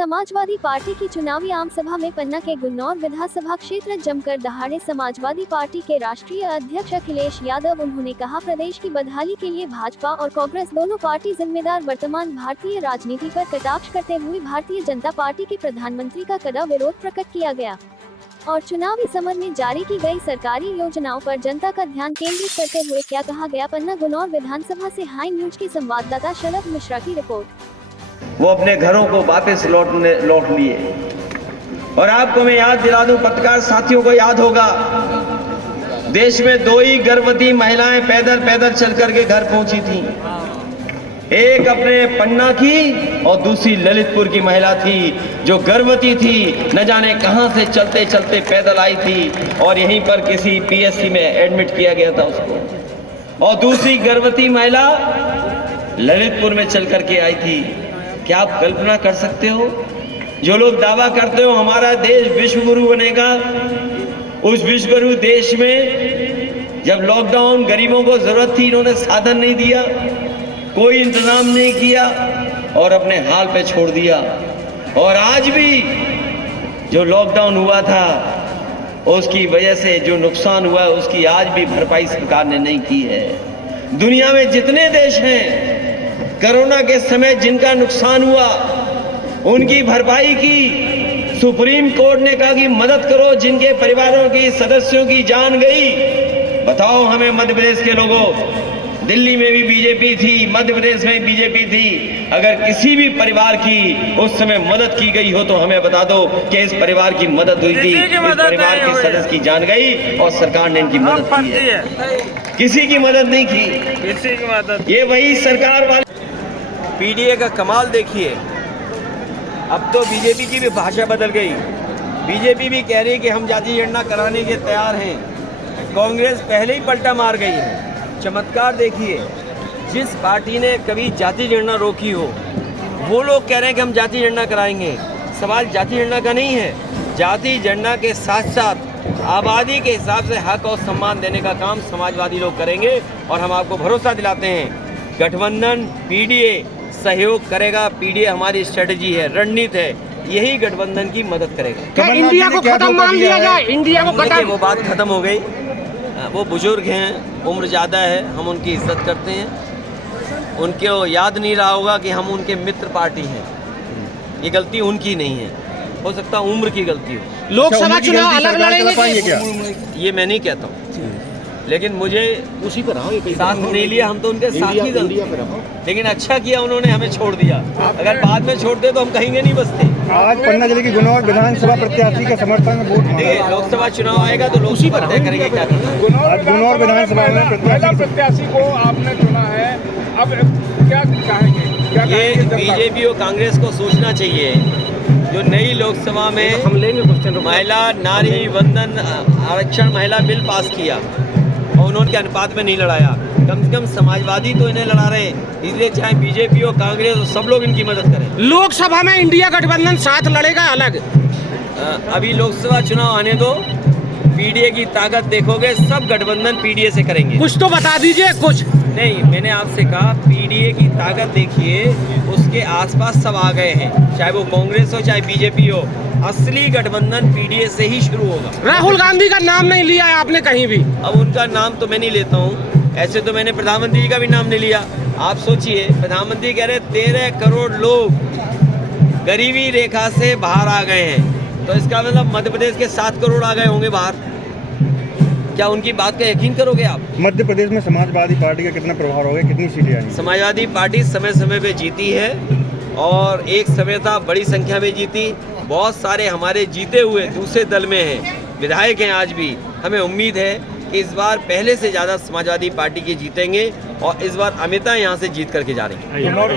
Samajwadi party की चुनावी आम सभा में पन्ना के गुन्नौर विधानसभा क्षेत्र जमकर दहाड़े समाजवादी पार्टी के राष्ट्रीय अध्यक्ष अखिलेश यादव। उन्होंने कहा, प्रदेश की बदहाली के लिए भाजपा और कांग्रेस दोनों पार्टी जिम्मेदार। वर्तमान भारतीय राजनीति पर कटाक्ष करते हुए भारतीय जनता पार्टी के प्रधानमंत्री का कड़ा विरोध प्रकट किया गया और चुनावी समर में जारी की गई सरकारी योजनाओं पर जनता का ध्यान केंद्रित करते हुए क्या कहा गया। पन्ना गुन्नौर विधानसभा से हाई न्यूज की संवाददाता शलभ मिश्रा की रिपोर्ट। वो अपने घरों को वापस लौट लिए। और आपको मैं याद दिला दूं, पत्रकार साथियों को याद होगा, देश में 2 ही गर्भवती महिलाएं पैदल चल करके घर पहुंची थी। एक अपने पन्ना की और दूसरी ललितपुर की महिला थी जो गर्भवती थी, न जाने कहां से चलते चलते पैदल आई थी और यहीं पर किसी पीएससी में एडमिट किया गया था उसको। और दूसरी गर्भवती महिला ललितपुर में चल करके आई थी। क्या आप कल्पना कर सकते हो, जो लोग दावा करते हो हमारा देश विश्व गुरु बनेगा, उस विश्व गुरु देश में जब लॉकडाउन गरीबों को जरूरत थी, इन्होंने साधन नहीं दिया, कोई इंतजाम नहीं किया और अपने हाल पे छोड़ दिया। और आज भी जो लॉकडाउन हुआ था उसकी वजह से जो नुकसान हुआ उसकी आज भी भरपाई सरकार ने नहीं की है। दुनिया में जितने देश हैं कोरोना के समय जिनका नुकसान हुआ उनकी भरपाई की सुप्रीम कोर्ट ने कहा कि मदद करो जिनके परिवारों की सदस्यों की जान गई। बताओ हमें, मध्य प्रदेश के लोगों, दिल्ली में भी बीजेपी थी, मध्य प्रदेश में बीजेपी थी, अगर किसी भी परिवार की उस समय मदद की गई हो तो हमें बता दो कि इस परिवार की मदद हुई थी, इस परिवार के सदस्य की जान गई और सरकार ने इनकी मदद की है। किसी की मदद नहीं की, किसी की मदद। ये वही सरकार वाले। पीडीए का कमाल देखिए, अब तो बीजेपी की भी भाषा बदल गई। बीजेपी भी कह रही है कि हम जाति जनगणना कराने के तैयार हैं। कांग्रेस पहले ही पलटा मार गई है। चमत्कार देखिए, जिस पार्टी ने कभी जाति जनगणना रोकी हो वो लोग कह रहे हैं कि हम जाति जनगणना कराएंगे। सवाल जाति जनगणना का नहीं है, जाति जनगणना के साथ साथ आबादी के हिसाब से हक और सम्मान देने का काम समाजवादी लोग करेंगे। और हम आपको भरोसा दिलाते हैं, गठबंधन पीडीए सहयोग करेगा। पीडीए हमारी स्ट्रेटजी है, रणनीति है, यही गठबंधन की मदद करेगा। क्या इंडिया को खत्म मान लिया जाए? इंडिया को खत्म, वो बात खत्म हो गई। वो बुजुर्ग हैं, उम्र ज़्यादा है, हम उनकी इज्जत करते हैं। उनको याद नहीं रहा होगा कि हम उनके मित्र पार्टी हैं। ये गलती उनकी नहीं है, हो सकता उम्र की गलती हो। लोकसभा चुनाव अलग लड़ेंगे क्या? ये मैं नहीं कहता हूँ, लेकिन मुझे उसी पर साथ नहीं लिया, हम तो उनके साथ ही गलती। लेकिन अच्छा किया उन्होंने हमें छोड़ दिया, अगर बाद में छोड़ते तो हम कहीं नहीं बसते। आज पन्ना जिले की गुन्नौर विधानसभा प्रत्याशी के समर्थन में वोट मांगा। लोकसभा चुनाव आएगा तो लोग उसी पर तय करेंगे क्या करना है। गुन्नौर विधानसभा में प्रत्याशी को आपने चुना है, अब क्या चाहेंगे? ये बीजेपी और कांग्रेस को सोचना चाहिए, जो नई लोकसभा में हम लेंगे क्वेश्चन। महिला नारी वंदन आरक्षण महिला बिल पास किया और उन्होंने अनुपात में नहीं लड़ाया, कम से कम समाजवादी तो इन्हें लड़ा रहे हैं। इसलिए चाहे बीजेपी और कांग्रेस और सब लोग इनकी मदद करें। लोकसभा में इंडिया गठबंधन साथ लड़ेगा अलग? अभी लोकसभा चुनाव आने दो, पीडीए की ताकत देखोगे, सब गठबंधन पीडीए से करेंगे। कुछ तो बता दीजिए। कुछ नहीं, मैंने आपसे कहा पीडीए की ताकत देखिए, उसके आसपास सब आ गए हैं, चाहे वो कांग्रेस हो चाहे बीजेपी हो। असली गठबंधन पीडीए से ही शुरू होगा। राहुल गांधी का नाम नहीं लिया है आपने कहीं भी? अब उनका नाम तो मैं नहीं लेता हूँ, ऐसे तो मैंने प्रधानमंत्री का भी नाम नहीं लिया। आप सोचिए, प्रधानमंत्री कह रहे 13 करोड़ लोग गरीबी रेखा से बाहर आ गए हैं, तो इसका मतलब मध्य प्रदेश के 7 करोड़ आ गए होंगे बाहर। क्या उनकी बात का यकीन करोगे आप? मध्य प्रदेश में समाजवादी पार्टी का कितना प्रभाव होगा, कितनी सीटें आएंगी? समाजवादी पार्टी समय समय पे जीती है और एक समय था बड़ी संख्या में जीती। बहुत सारे हमारे जीते हुए दूसरे दल में हैं, विधायक हैं आज भी। हमें उम्मीद है कि इस बार पहले से ज़्यादा समाजवादी पार्टी के जीतेंगे और इस बार अमिता यहाँ से जीत करके जा रही हैं।